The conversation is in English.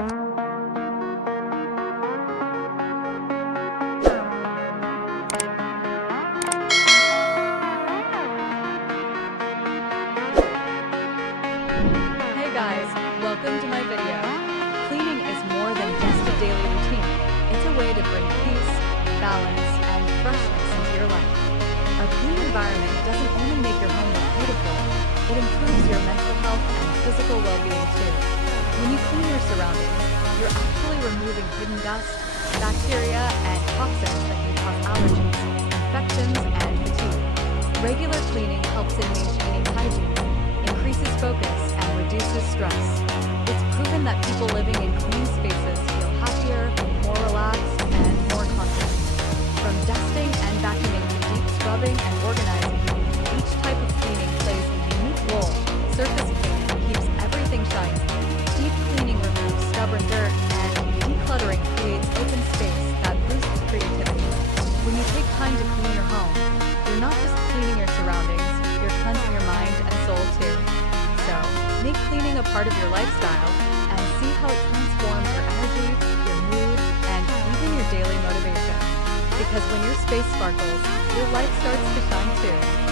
Hey guys, welcome to my video. Cleaning is more than just a daily routine. It's a way to bring peace, balance, and freshness into your life. A clean environment doesn't only make your home look beautiful, it improves your mental health and physical well-being too. When you clean your surroundings, you're actually removing hidden dust, bacteria, and toxins that can cause allergies, infections, and fatigue. Regular cleaning helps in maintaining hygiene, increases focus, and reduces stress. It's proven that people living in clean spaces feel happier, more relaxed, and more confident. From dusting and vacuuming to deep scrubbing and organizing, each type of cleaning plays a unique role. Surface cleaning keeps everything shiny. Deep cleaning removes stubborn dirt, and decluttering creates open space that boosts creativity. When you take time to clean your home, you're not just cleaning your surroundings, you're cleansing your mind and soul too. So, make cleaning a part of your lifestyle and see how it transforms your energy, your mood, and even your daily motivation. Because when your space sparkles, your light starts to shine too.